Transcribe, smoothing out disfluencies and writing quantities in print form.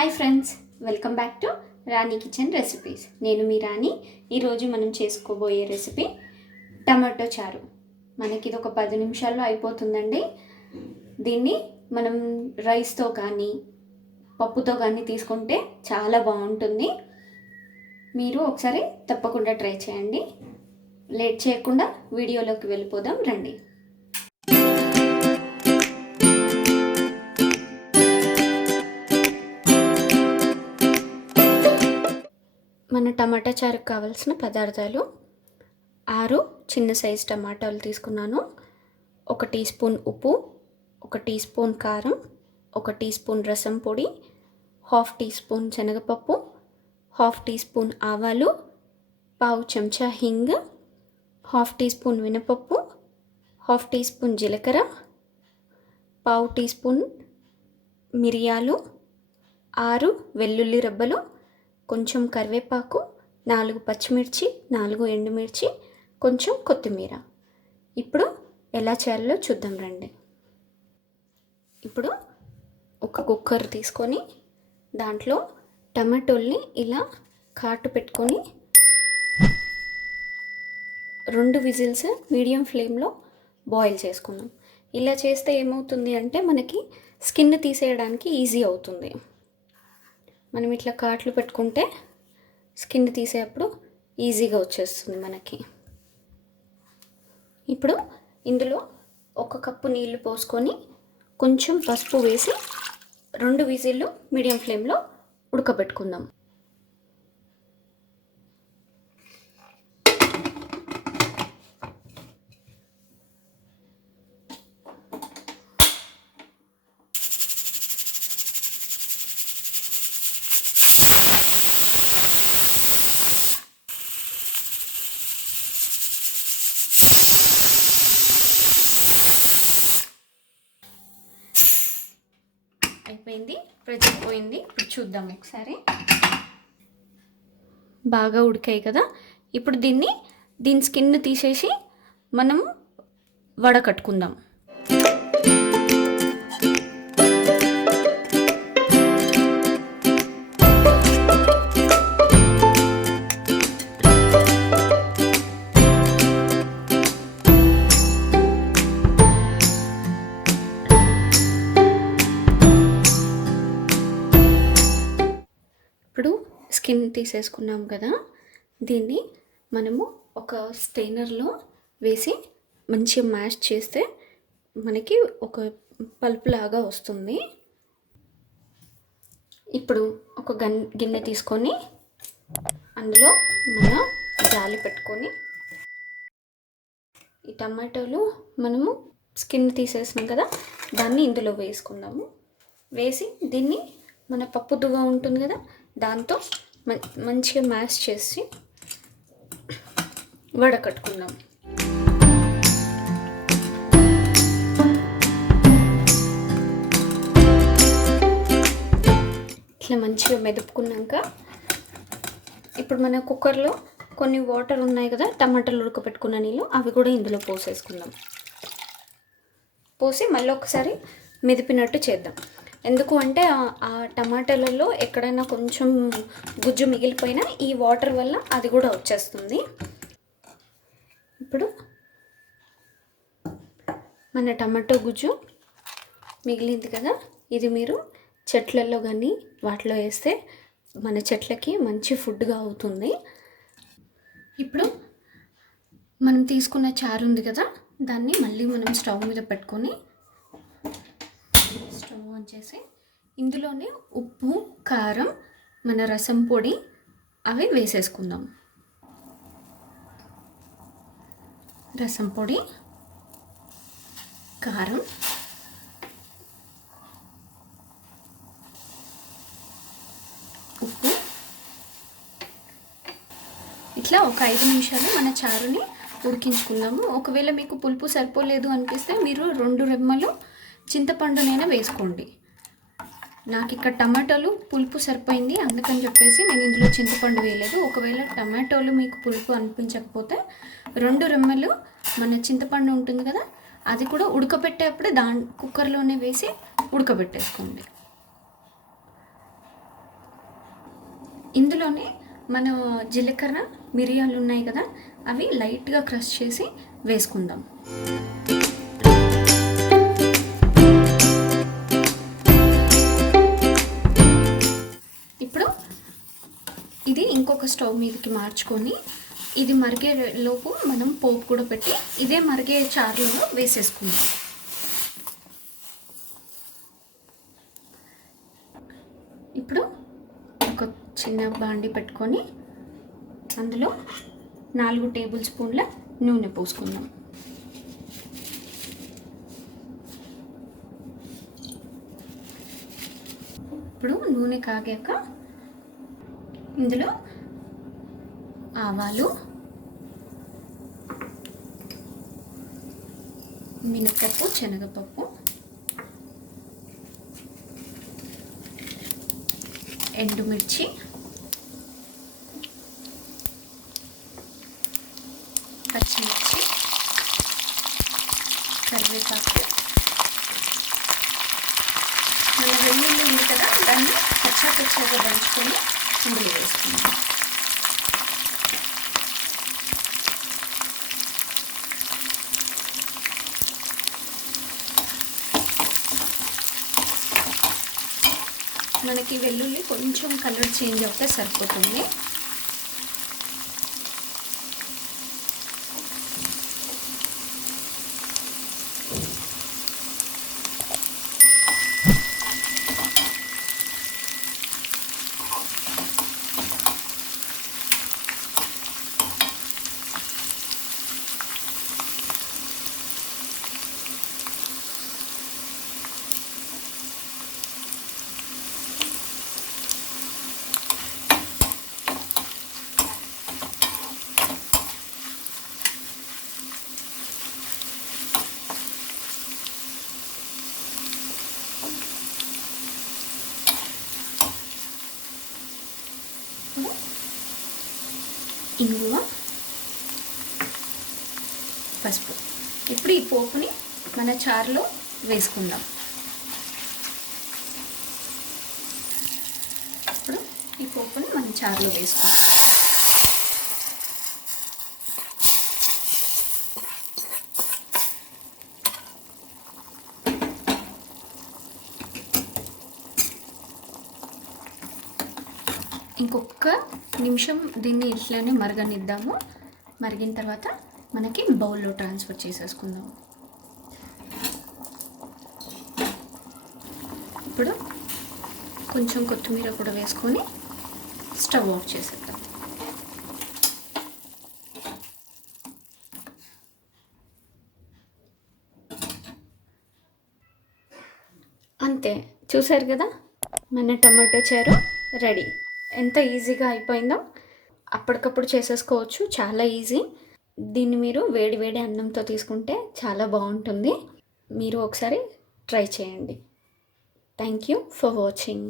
Hi friends, welcome back to Rani kitchen recipes. నేను మీ రాణి. ఈరోజు మనం చేసుకోబోయే రెసిపీ టమాటో చారు. మనకి ఇది ఒక 10 నిమిషాల్లో అయిపోతుందండి. దీన్ని మనం రైస్తో కానీ పప్పుతో కానీ తీసుకుంటే చాలా బాగుంటుంది. మీరు ఒకసారి తప్పకుండా ట్రై చేయండి. లేట్ చేయకుండా వీడియోలోకి వెళ్ళిపోదాం రండి. మన టమాటా చారుకు కావాల్సిన పదార్థాలు: 6 చిన్న సైజు టమాటాలు తీసుకున్నాను, 1 టీ స్పూన్ ఉప్పు, 1 టీ స్పూన్ కారం, 1 టీ స్పూన్ రసం పొడి, 1/2 టీ స్పూన్ శనగపప్పు, 1/2 టీ స్పూన్ ఆవాలు, 1/2 చెంచా హింగ్, 1/2 టీ స్పూన్ మినపప్పు, 1/2 టీ స్పూన్ జీలకర్ర, 1/2 టీ స్పూన్ మిరియాలు, 6 వెల్లుల్లి రబ్బలు, కొంచెం కరివేపాకు, 4 పచ్చిమిర్చి, 4 ఎండుమిర్చి, కొంచెం కొత్తిమీర. ఇప్పుడు ఎలా చేయాలో చూద్దాం రండి. ఇప్పుడు ఒక కుక్కర్ తీసుకొని దాంట్లో టమాటోల్ని ఇలా కాటు పెట్టుకొని 2 విజిల్స్ మీడియం ఫ్లేమ్లో బాయిల్ చేసుకుందాం. ఇలా చేస్తే ఏమవుతుంది అంటే మనకి స్కిన్ తీసేయడానికి ఈజీ అవుతుంది. మనం ఇట్లా కాట్లు పెట్టుకుంటే స్కిన్ తీసేటప్పుడు ఈజీగా వచ్చేస్తుంది మనకి. ఇప్పుడు ఇందులో 1 కప్పు నీళ్లు పోసుకొని కొంచెం పసుపు వేసి 2 విజిల్లు మీడియం ఫ్లేమ్లో ఉడకబెట్టుకుందాం. అయిపోయింది, ప్రెషర్ పోయింది. ఇప్పుడు చూద్దాం ఒకసారి. బాగా ఉడికాయి కదా. ఇప్పుడు దీని స్కిన్ తీసేసి మనం వడకట్టుకుందాం. ఇప్పుడు స్కిన్ తీసేసుకున్నాం కదా, దీన్ని మనము ఒక స్టెయినర్లో వేసి మంచిగా మ్యాష్ చేస్తే మనకి ఒక పల్ప్ లాగా వస్తుంది. ఇప్పుడు ఒక గిన్నె తీసుకొని అందులో మనం జాలి పెట్టుకొని ఈ టమాటోలు మనము స్కిన్ తీసేసినాం కదా, దాన్ని ఇందులో వేసుకుందాము. వేసి దీన్ని మన పప్పు దువ్వ ఉంటుంది కదా, దాంతో మంచిగా మ్యాష్ చేసి వడకట్టుకుందాం. ఇట్లా మంచిగా మెదుపుకున్నాక ఇప్పుడు మన కుక్కర్లో కొన్ని వాటర్ ఉన్నాయి కదా, టమాటాలు ఉడకపెట్టుకున్న నీళ్ళు, అవి కూడా ఇందులో పోసేసుకుందాం. పోసి మళ్ళీ ఒకసారి మెదిపినట్టు చేద్దాం. ఎందుకు అంటే ఆ టమాటాలలో ఎక్కడైనా కొంచెం గుజ్జు మిగిలిపోయినా ఈ వాటర్ వల్ల అది కూడా వచ్చేస్తుంది. ఇప్పుడు మన టమాటో గుజ్జు మిగిలింది కదా, ఇది మీరు చెట్లలో కానీ వాటిలో వేస్తే మన చెట్లకి మంచి ఫుడ్గా అవుతుంది. ఇప్పుడు మనం తీసుకున్న చారు ఉంది కదా, దాన్ని మళ్ళీ మనం స్టవ్ మీద పెట్టుకొని స్టవ్ ఆన్ చేసి ఇందులోనే ఉప్పు, కారం, మన రసం పొడి అవి వేసేసుకుందాం. రసం పొడి, కారం, ఉప్పు. ఇట్లా ఒక 5 నిమిషాలు మన చారుని ఉడికించుకుందాము. ఒకవేళ మీకు పులుపు సరిపోలేదు అనిపిస్తే మీరు 2 రెమ్మలు చింతపండునైనా వేసుకోండి. నాకు ఇక్కడ టమాటోలు పులుపు సరిపోయింది, అందుకని చెప్పేసి నేను ఇందులో చింతపండు వేయలేదు. ఒకవేళ టమాటోలు మీకు పులుపు అనిపించకపోతే 2 రెమ్మలు మన చింతపండు ఉంటుంది కదా, అది కూడా ఉడకబెట్టేటప్పుడు కుక్కర్లోనే వేసి ఉడకబెట్టేసుకోండి. ఇందులోనే మన జీలకర్ర మిరియాలు ఉన్నాయి కదా, అవి లైట్గా క్రష్ చేసి వేసుకుందాం. ఇప్పుడు ఇది ఇంకొక స్టవ్ మీదకి మార్చుకొని ఇది మరిగే లోపు మనం పోపు కూడా పెట్టి ఇదే మరిగే చారులో వేసేసుకుందాం. ఇప్పుడు ఒక చిన్న బాండి పెట్టుకొని అందులో 4 టేబుల్ స్పూన్ల నూనె పోసుకుందాం. ఇప్పుడు నూనె కాగాక ఇందులో ఆవాలు, మినపప్పు, శనగపప్పు, ఎండుమిర్చి, పచ్చిమిర్చి, కరివేపాకు, మన వెల్లుల్లి ఉంది కదా, దాన్ని పచ్చాగా దంచుకొని ఇందులో వేసుకుందాం. మనకి వెల్లుల్లి కొంచెం కలర్ చేంజ్ అవుతే సరిపోతుంది. ఇంగువ, పసుపు. ఇప్పుడు ఈ పోపుని మన చారులో వేసుకుందాం. ఇప్పుడు ఈ పోపుని మన చారులో వేసుకుందాం. ఇంకొక నిమిషం దీన్ని ఇట్లానే మరగనిద్దాము. మరిగిన తర్వాత మనకి బౌల్లో ట్రాన్స్ఫర్ చేసేసుకుందాం. ఇప్పుడు కొంచెం కొత్తిమీర కూడా వేసుకొని స్టవ్ ఆఫ్ చేసేద్దాం. అంతే, చూసారు కదా, మన టమాటో చారు రెడీ. ఎంత ఈజీగా అయిపోయిందో. అప్పటికప్పుడు చేసేసుకోవచ్చు, చాలా ఈజీ. దీన్ని మీరు వేడి వేడి అన్నంతో తీసుకుంటే చాలా బాగుంటుంది. మీరు ఒకసారి ట్రై చేయండి. Thank you for watching.